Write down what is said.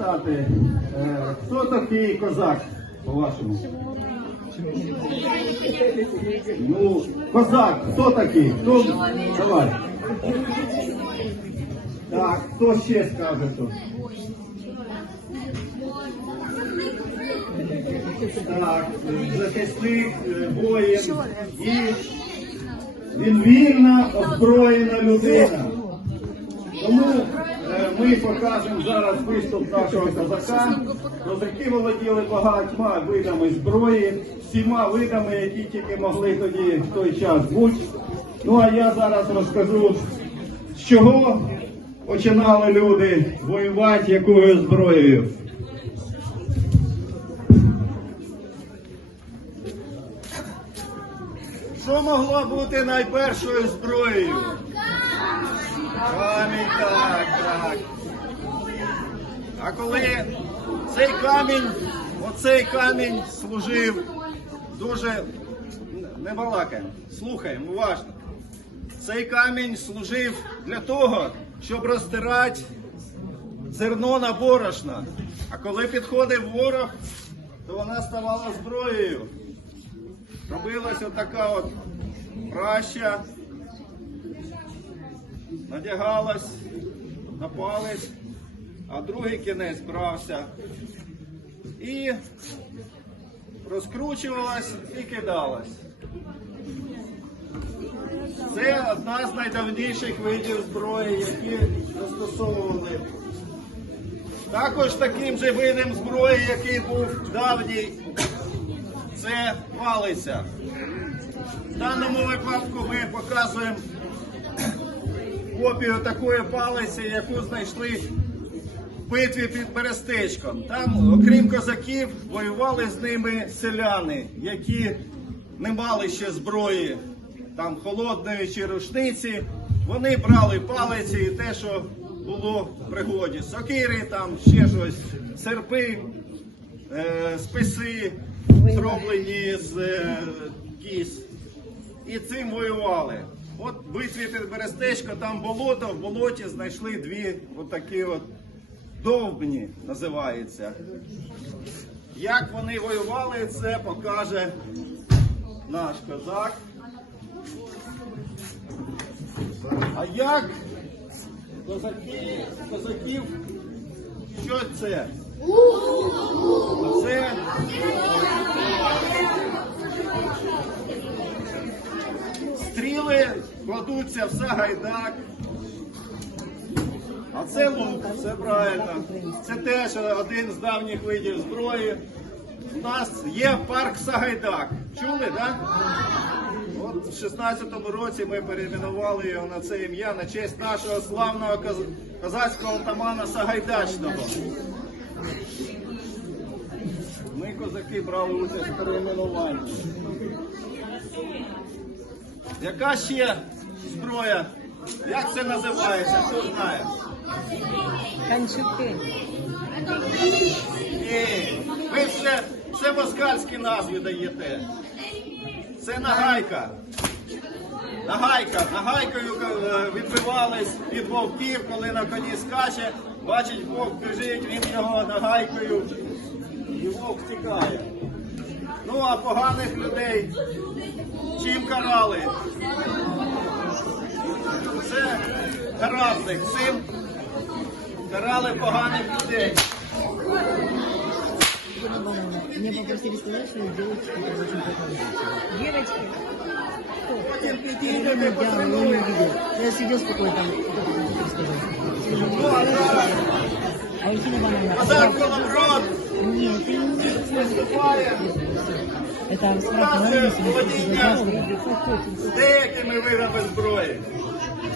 Е, Хто такий козак, по-вашому? Ну, козак, хто такий? Хто? Давай. Так, хто ще скаже тут? Так, захисник е, воїн і він вільна, озброєна людина. Тому ми покажемо зараз виступ нашого козака. Козаки володіли багатьма видами зброї, всіма видами, які тільки могли тоді в той час бути. Ну а я зараз розкажу, з чого починали люди воювати, якою зброєю. Що могло бути найпершою зброєю? Камінь, так, так. А коли цей камінь, оцей камінь служив дуже не балакаємо, слухаємо уважно. Цей камінь служив для того, щоб розтирати зерно на борошно. А коли підходив ворог, то вона ставала зброєю. Робилася така от праща, надягалась на палець, а другий кінець брався і розкручувалась і кидалась. Це одна з найдавніших видів зброї, які застосовували. Також таким же видом зброї, який був давній, це палиця. В даному випадку ми показуємо копію такої палиці, яку знайшли в битві під Берестечком. Там, окрім козаків, воювали з ними селяни, які не мали ще зброї, там холодної чи рушниці. Вони брали палиці і те, що було в пригоді. Сокири, там ще щось, серпи, е, списи, зроблені з е, кіз і цим воювали. От в битві під Берестечко, там болото, в болоті знайшли дві отакі от довбні, називається. Як вони воювали, це покаже наш козак. А як козаки, козаків, що це? Це стріли кладуться в сагайдак. А це лук, все правильно. Це теж один з давніх видів зброї. У нас є парк Сагайдак. Чули, так? От в 16-му році ми перейменували його на це ім'я на честь нашого славного коз- козацького отамана Сагайдачного. Ми, козаки, брали участь в перейменуванні. Яка ще зброя? Як це називається? Хто знає? Канчуки. Ні, ви все, все москальські назви даєте. Це нагайка. Нагайка. Нагайкою е, відбивались від вовків, коли на коні скаче, бачить, вовк біжить, він його нагайкою і вовк тікає. Ну а поганих людей чим карали? Це гаразник. Цим карали поганих людей. Мне попросили сказать, что девочки это очень прикольно. Девочки? Я не я не потренуєте. Я сидел спокойно там. Ну, а зараз А Валентина Ивановна, Козак Колоброд нет, ты не виступає володіння з деякими видами зброї.